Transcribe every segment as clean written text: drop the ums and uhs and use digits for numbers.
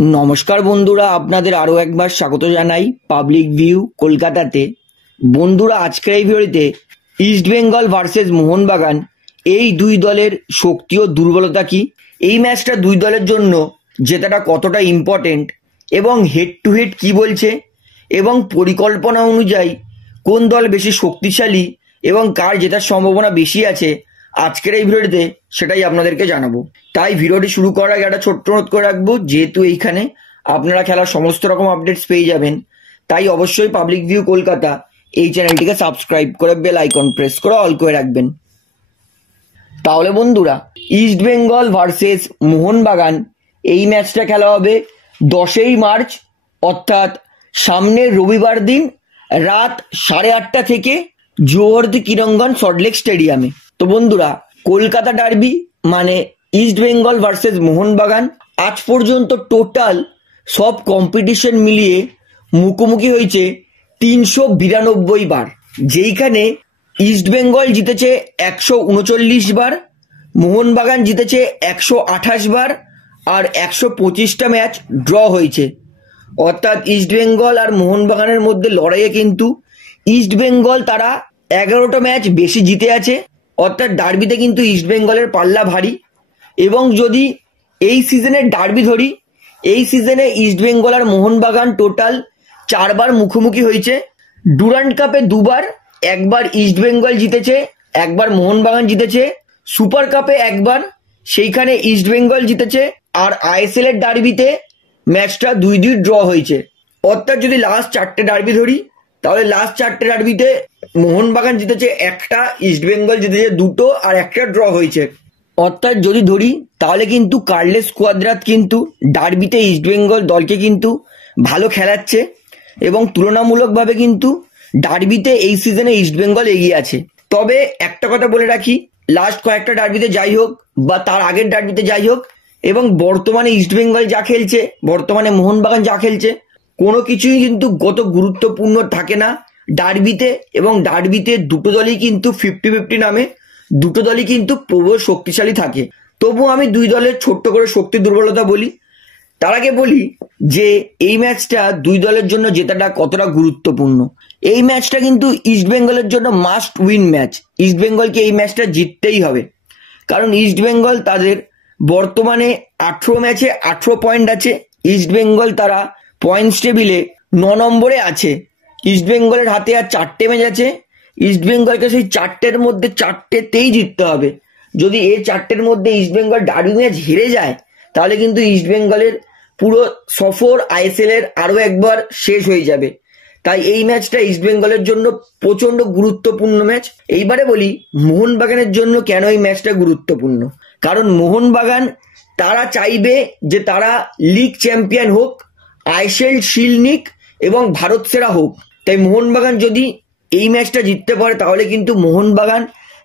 নমস্কার বন্ধুরা, আপনাদের আরো একবার স্বাগত জানাই পাবলিক ভিউ কলকাতাতে। বন্ধুরা, আজকের এই ভিডিওতে ইস্ট বেঙ্গল ভার্সেস মোহনবাগান এই দুই দলের শক্তি ও দুর্বলতা কি, এই ম্যাচটা দুই দলের জন্য জেতাটা কতটা ইম্পর্টেন্ট এবং হেড টু হেড কি বলছে এবং পরিকল্পনা অনুযায়ী কোন দল বেশি শক্তিশালী এবং কার জেতার সম্ভাবনা বেশি আছে আজকের এই ভিডিওতে সেটাই আপনাদেরকে জানাবো। তাই ভিডিওটি শুরু করার আগে একটা ছোট্ট নোট করে রাখবো, যেহেতু এইখানে আপনারা খেলার সমস্ত রকম আপডেটস পেয়ে যাবেন, তাই অবশ্যই পাবলিক ভিউ কলকাতা এই চ্যানেলটিকে সাবস্ক্রাইব করে বেল আইকন প্রেস করে অল করে রাখবেন। তাহলে বন্ধুরা, ইস্ট বেঙ্গল ভার্সেস মোহনবাগান এই ম্যাচটা খেলা হবে 10ই মার্চ, অর্থাৎ সামনের রবিবার দিন রাত 8:30 থেকে জোহরদি কিরঙ্গন সল্টলেক স্টেডিয়ামে। তো বন্ধুরা, কলকাতা ডার্বি মানে ইস্ট বেঙ্গল ভার্সেস মোহনবাগান আজ পর্যন্ত টোটাল সব কম্পিটিশন মিলিয়ে মুখোমুখি হয়েছে 392 বার, যেইখানে ইস্ট বেঙ্গল জিতেছে 139 বার, মোহনবাগান জিতেছে 128 বার আর 125টা ম্যাচ ড্র হয়েছে। অর্থাৎ ইস্ট বেঙ্গল আর মোহনবাগানের মধ্যে লড়াইয়ে কিন্তু ইস্ট বেঙ্গল তারা 11টা ম্যাচ বেশি জিতে আছে, অর্থাৎ ডার্বিতে কিন্তু ইস্ট বেঙ্গলের পাল্লা ভারী। এবং যদি এই সিজনের ডার্বি ধরি, এই সিজনে ইস্ট বেঙ্গল আর মোহনবাগান টোটাল 4 বার মুখোমুখি হয়েছে। ডুরান্ড কাপে 2 বার, একবার ইস্ট বেঙ্গল জিতেছে, একবার মোহনবাগান জিতেছে। সুপার কাপে 1 বার, সেইখানে ইস্ট বেঙ্গল জিতেছে। আর আইএসএল এর ডার্বিতে ম্যাচটা 2-2 ড্র হয়েছে। অর্থাৎ যদি লাস্ট 4টে ডার্বি ধরি, তাহলে লাস্ট 4টে ডার্বিতে মোহনবাগান জিতেছে 1টা, ইস্ট বেঙ্গল জিতেছে 2টো আর 1টা ড্র হয়েছে। অর্থাৎ যদি ধরি তাহলে কিন্তু কার্লেস কোয়াদ্রাত কিন্তু ডার্বিতে ইস্ট বেঙ্গল দলকে কিন্তু ভালো খেলাচ্ছে এবং তুলনামূলকভাবে কিন্তু ডার্বিতে এই সিজনে ইস্ট বেঙ্গল এগিয়ে আছে। তবে একটা কথা বলে রাখি, লাস্ট কয়েকটা ডার্বিতে যাই হোক বা তার আগের ডার্বিতে যাই হোক এবং বর্তমানে ইস্ট বেঙ্গল যা খেলছে, বর্তমানে মোহনবাগান যা খেলছে, কোনো কিছুই কিন্তু কত গুরুত্বপূর্ণ থাকে না ডার্বিতে। এবং ডার্বিতে দুটো দলই কিন্তু 50-50 নামে, দুটো দলই কিন্তু প্রবল শক্তিশালী থাকে। তবু আমি দুই দলের ছোট্ট করে শক্তি দুর্বলতা বলি। তার আগে বলি যে এই ম্যাচটা দুই দলের জন্য জেতাটা কতটা গুরুত্বপূর্ণ। এই ম্যাচটা কিন্তু ইস্ট বেঙ্গলের জন্য মাস্ট উইন ম্যাচ। ইস্ট বেঙ্গলকে এই ম্যাচটা জিততেই হবে, কারণ ইস্ট বেঙ্গল তাদের বর্তমানে 18 ম্যাচে 18 পয়েন্ট আছে। ইস্ট বেঙ্গল তারা পয়েন্টস টেবিলে 9 নম্বরে আছে। ইস্ট বেঙ্গলের হাতে আর 4টে ম্যাচ আছে। ইস্ট বেঙ্গলকে সেই 4টের মধ্যে 4টেতেই জিততে হবে। যদি এই 4টের মধ্যে ইস্ট বেঙ্গল ডার্বি ম্যাচ হেরে যায়, তাহলে কিন্তু ইস্ট বেঙ্গলের পুরো সফর আইএসএল এর আরো একবার শেষ হয়ে যাবে। তাই এই ম্যাচটা ইস্ট বেঙ্গলের জন্য প্রচন্ড গুরুত্বপূর্ণ ম্যাচ। এইবারে বলি মোহনবাগানের জন্য কেন এই ম্যাচটা গুরুত্বপূর্ণ। কারণ মোহনবাগান তারা চাইবে যে তারা লিগ চ্যাম্পিয়ন হোক, আইএসএল শিল্ড নিক এবং ভারত সেরা হোক। তাই মোহনবাগান যদি এই ম্যাচটা জিততে পারে, তাহলে কিন্তু মোহনবাগান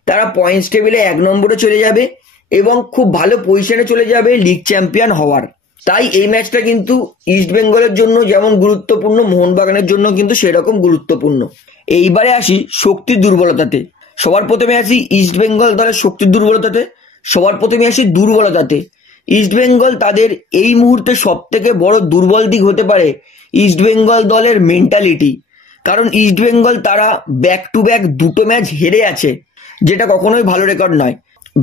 তারা পয়েন্টস টেবিলে 1 নম্বরে চলে যাবে এবং খুব ভালো পজিশনে চলে যাবে লিগ চ্যাম্পিয়ন হওয়ার। তাই এই ম্যাচটা কিন্তু ইস্ট বেঙ্গলের জন্য যেমন গুরুত্বপূর্ণ, মোহনবাগানের জন্য কিন্তু সেরকম গুরুত্বপূর্ণ। এইবারে আসি শক্তির দুর্বলতাতে। সবার প্রথমে আসি ইস্ট বেঙ্গল দলের শক্তির দুর্বলতাতে। সবার প্রথমে আসি দুর্বলতাতে। ইস্ট বেঙ্গল তাদের এই মুহূর্তে সব থেকে বড় দুর্বল দিক হতে পারে ইস্ট বেঙ্গল দলের মেন্টালিটি। কারণ ইস্ট বেঙ্গল তারা ব্যাক টু ব্যাক 2টো ম্যাচ হেরে আছে, যেটা কখনোই ভালো রেকর্ড নয়।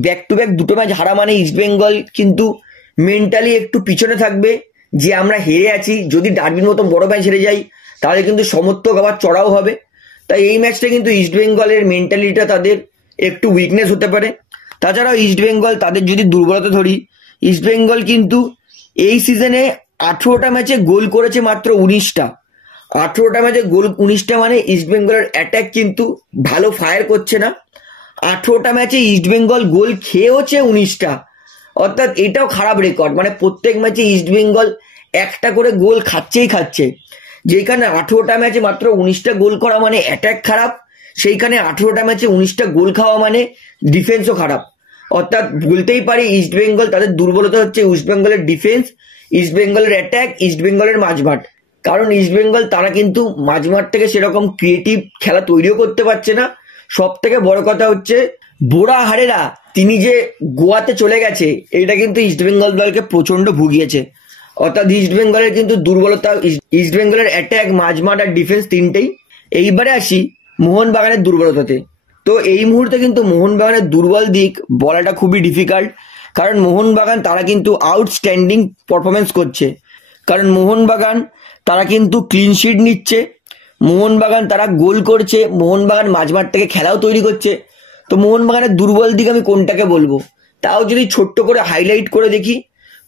ব্যাক টু ব্যাক 2টো ম্যাচ হারা মানে ইস্ট বেঙ্গল কিন্তু মেন্টালি একটু পিছনে থাকবে, যে আমরা হেরে আছি, যদি ডার্বির মতো বড় ম্যাচ হেরে যাই তাহলে কিন্তু সমর্থক আবার চড়াও হবে। তাই এই ম্যাচটা কিন্তু ইস্ট বেঙ্গলের মেন্টালিটিটা তাদের একটু উইকনেস হতে পারে। তাছাড়াও ইস্ট বেঙ্গল তাদের যদি দুর্বলতা ধরি, ইস্ট বেঙ্গল কিন্তু এই সিজনে 18টা ম্যাচে গোল করেছে মাত্র 19টা। 18টা ম্যাচে গোল 19টা মানে ইস্ট বেঙ্গলের অ্যাটাক কিন্তু ভালো ফায়ার করছে না। 18টা ম্যাচে ইস্ট বেঙ্গল গোল খেয়েওছে 19টা, অর্থাৎ এটাও খারাপ রেকর্ড। মানে প্রত্যেক ম্যাচে ইস্ট বেঙ্গল একটা করে গোল খাচ্ছে। যেখানে 18টা ম্যাচে মাত্র 19টা গোল করা মানে অ্যাটাক খারাপ, সেইখানে 18টা ম্যাচে 19টা গোল খাওয়া মানে ডিফেন্সও খারাপ। অর্থাৎ বলতেই পারি ইস্ট বেঙ্গল তাদের দুর্বলতা হচ্ছে ইস্ট বেঙ্গলের ডিফেন্স, ইস্ট বেঙ্গলের অ্যাটাক, ইস্ট বেঙ্গলের মাঝমাঠ। কারণ ইস্ট বেঙ্গল তারা কিন্তু মাঝমাঠ থেকে সেরকম ক্রিয়েটিভ খেলা তৈরিও করতে পারছে না। সব থেকে বড় কথা হচ্ছে বোরা হারেরা তিনি যে গোয়াতে চলে গেছে, এটা কিন্তু ইস্ট বেঙ্গল দলকে প্রচন্ড ভুগিয়েছে। অর্থাৎ ইস্ট বেঙ্গলের কিন্তু দুর্বলতা, ইস্ট বেঙ্গলের অ্যাটাক, মাঝমাঠ আর ডিফেন্স তিনটেই। এইবারে আসি মোহনবাগানের দুর্বলতাতে। তো এই মুহূর্তে কিন্তু মোহনবাগানের দুর্বল দিক বলাটা খুবই ডিফিকাল্ট, কারণ মোহনবাগান তারা কিন্তু আউটস্ট্যান্ডিং পারফরমেন্স করছে। কারণ মোহনবাগান তারা কিন্তু ক্লিন শিট নিচ্ছে, মোহনবাগান তারা গোল করছে, মোহনবাগান মাঝমাঠ থেকে খেলাও তৈরি করছে। তো মোহনবাগানের দুর্বল দিক আমি কোনটাকে বলবো, তাও যদি ছোট্ট করে হাইলাইট করে দেখি,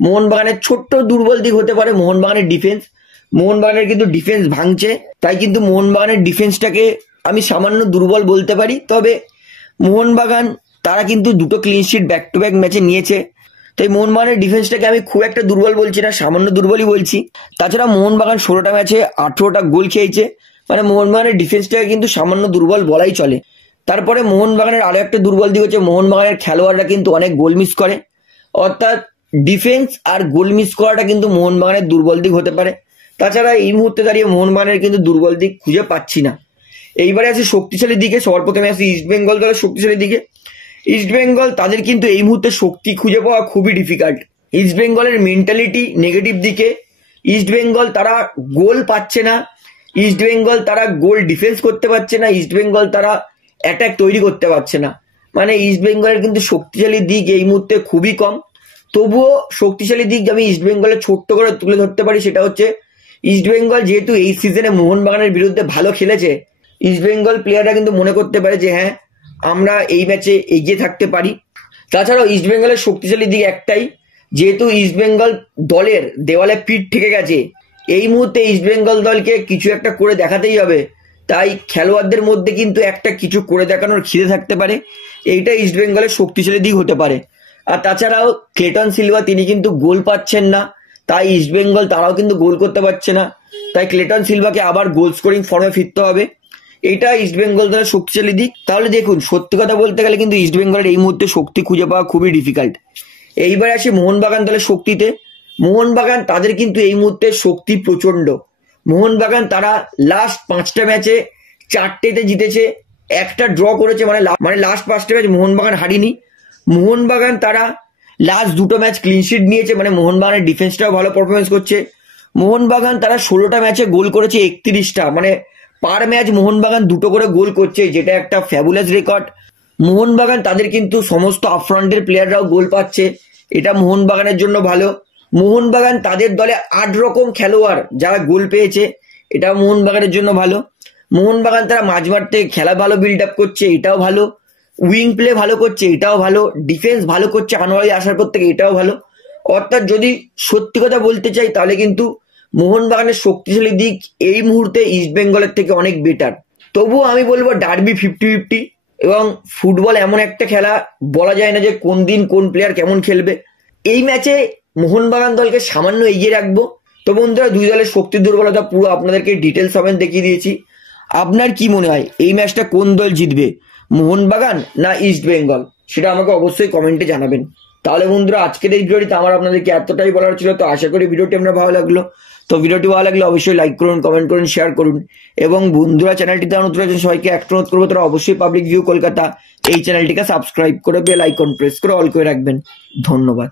মোহনবাগানের ছোট্ট দুর্বল দিক হতে পারে মোহনবাগানের ডিফেন্স। মোহনবাগানের কিন্তু ডিফেন্স ভাঙছে, তাই কিন্তু মোহনবাগানের ডিফেন্সটাকে আমি সামান্য দুর্বল বলতে পারি। তবে মোহনবাগান তারা কিন্তু দুটো clean sheet back to back ম্যাচে নিয়েছে, তাই মোহনবাগানের ডিফেন্সটাকে আমি খুব একটা দুর্বল বলছি না, সামান্য দুর্বলই বলছি। তাছাড়া মোহনবাগান 16টা ম্যাচে 18টা গোল খেয়েছে, মানে মোহনবাগানের ডিফেন্সটাকে কিন্তু সামান্য দুর্বল বলাই চলে। তারপরে মোহনবাগানের আরো একটা দুর্বল দিক হচ্ছে মোহনবাগানের খেলোয়াড়রা কিন্তু অনেক গোল মিস করে, অর্থাৎ ডিফেন্স আর গোল মিস করাটা কিন্তু মোহনবাগানের দুর্বল দিক হতে পারে। তাছাড়া এই মুহূর্তে দাঁড়িয়ে মোহনবাগানের কিন্তু দুর্বল দিক খুঁজে পাচ্ছি না। এইবারে আছে শক্তিশালী দিকে। সবার প্রথমে আছে ইস্ট বেঙ্গল দলের শক্তিশালী দিকে। ইস্ট বেঙ্গল তাদের কিন্তু এই মুহূর্তে শক্তি খুঁজে পাওয়া খুবই ডিফিকাল্ট। ইস্ট বেঙ্গলের মেন্টালিটি নেগেটিভ দিকে। ইস্ট বেঙ্গল তারা গোল পাচ্ছে না, ইস্ট বেঙ্গল তারা গোল ডিফেন্স করতে পারছে না, ইস্ট বেঙ্গল তারা অ্যাটাক তৈরি করতে পারছে না। মানে ইস্ট বেঙ্গলের কিন্তু শক্তিশালী দিক এই মুহূর্তে খুবই কম। তবুও শক্তিশালী দিক আমি ইস্ট বেঙ্গলের ছোট্ট করে তুলে ধরতে পারি, সেটা হচ্ছে ইস্ট বেঙ্গল যেহেতু এই সিজনে মোহনবাগানের বিরুদ্ধে ভালো খেলেছে, ইস্ট বেঙ্গল প্লেয়াররা কিন্তু মনে করতে পারে যে হ্যাঁ আমরা এই ম্যাচে এগিয়ে থাকতে পারি। তাছাড়াও ইস্ট বেঙ্গলের শক্তিশালী দিক একটাই, যেহেতু ইস্ট বেঙ্গল দলের দেওয়ালে পিঠ ঠেকে গেছে, এই মুহূর্তে ইস্ট বেঙ্গল দলকে কিছু একটা করে দেখাতেই হবে। তাই খেলোয়াড়দের মধ্যে কিন্তু একটা কিছু করে দেখানোর খিদে থাকতে পারে, এইটা ইস্ট বেঙ্গলের শক্তিশালী দিক হতে পারে। আর তাছাড়াও ক্লেটন সিলভা তিনি কিন্তু গোল পাচ্ছেন না, তাই ইস্ট বেঙ্গল তারাও কিন্তু গোল করতে পারছে না, তাই ক্লেটন সিলভাকে আবার গোল স্কোরিং ফর্মে ফিরতে হবে। এটা ইস্ট বেঙ্গল দলের শক্তিশালী দিক। তাহলে দেখুন, সত্যি কথা বলতে গেলে কিন্তু ইস্ট বেঙ্গলের এই মুহূর্তে শক্তি খুঁজে পাওয়া খুবই ডিফিকাল্ট। এইবারে আসি মোহনবাগান দলের শক্তিতে। মোহনবাগান তাদের কিন্তু এই মুহূর্তে শক্তি প্রচন্ড। মোহনবাগান তারা লাস্ট 5টা ম্যাচে 4টেতে জিতেছে, একটা ড্র করেছে, মানে লাস্ট 5টা ম্যাচ মোহনবাগান হারিনি। মোহনবাগান তারা লাস্ট 2টো ম্যাচ ক্লিন শিট নিয়েছে, মানে মোহনবাগানের ডিফেন্সটাও ভালো পারফরমেন্স করছে। মোহনবাগান তারা 16টা ম্যাচে গোল করেছে 31টা, মানে পার ম্যাচ মোহনবাগান 2টো করে গোল করছে, যেটা একটা ফ্যাবুলাস রেকর্ড। মোহনবাগান তাদের কিন্তু সমস্ত আপফ্রন্টের প্লেয়াররাও গোল পাচ্ছে, এটা মোহনবাগানের জন্য ভালো। মোহনবাগান তাদের দলে 8 রকম খেলোয়াড় যারা গোল পেয়েছে, এটা মোহনবাগানের জন্য ভালো। মোহনবাগান তারা মাঝমাঠ থেকে খেলা ভালো বিল্ড আপ করছে, এটাও ভালো। উইং প্লে ভালো করছে, এটাও ভালো। ডিফেন্স ভালো করছে আনোয়ারি আসার পর থেকে, এটাও ভালো। অর্থাৎ যদি সত্যি কথা বলতে চাই তাহলে কিন্তু মোহনবাগানের শক্তিশালী দিক এই মুহূর্তে ইস্ট বেঙ্গলের থেকে অনেক বেটার। তবুও আমি বলবো ডার্বি 50-50, এবং ফুটবল এমন একটা খেলা, বলা যায় না যে কোন দিন কোন প্লেয়ার কেমন খেলবে। এই ম্যাচে মোহনবাগান দলকে সামান্য এগিয়ে রাখবো। তো বন্ধুরা, দুই দলের শক্তি দুর্বলতা পুরো আপনাদেরকে ডিটেলস সমেত দেখিয়ে দিয়েছি। আপনার কি মনে হয় এই ম্যাচটা কোন দল জিতবে, মোহনবাগান না ইস্ট বেঙ্গল? সেটা আমাকে অবশ্যই কমেন্টে জানাবেন। তাহলে বন্ধুরা, আজকের এই ভিডিওটিতে আমার আপনাদেরকে এতটাই বলার ছিল। তো আশা করি ভিডিওটি আপনার ভালো লাগলো। তো ভিডিওটি ভালো লাগলে অবশ্যই লাইক করুন, কমেন্ট করুন, শেয়ার করুন। এবং বন্ধুরা, চ্যানেলটিতে নতুন আছেন সবাইকে একটা অনুরোধ করবো, তারা অবশ্যই পাবলিক ভিউ কলকাতা এই চ্যানেলটিকে সাবস্ক্রাইব করে বেল আইকন প্রেস করে অল করে রাখবেন। ধন্যবাদ।